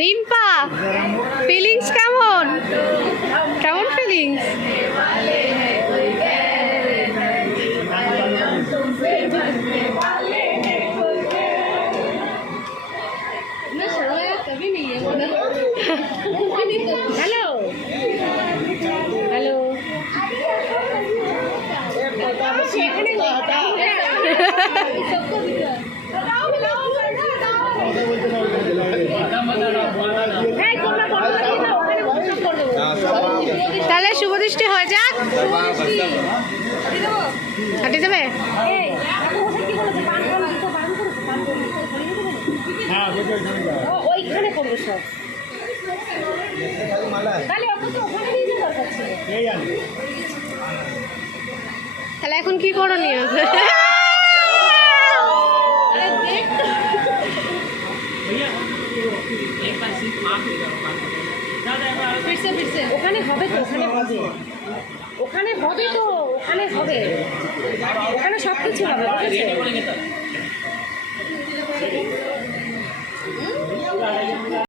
Rimpa, feelings কেমন? কেমন feelings? Hello hello, তাহলে শুভদৃষ্টি হয়ে যাক। হাঁটে যাবে? ওইখানে করবো সব। তাহলে এখন কি করণীয়? ওখানে হবে তো, ওখানে হবে, ওখানে হবে তো, ওখানে হবে, ওখানে সব কিছু হবে।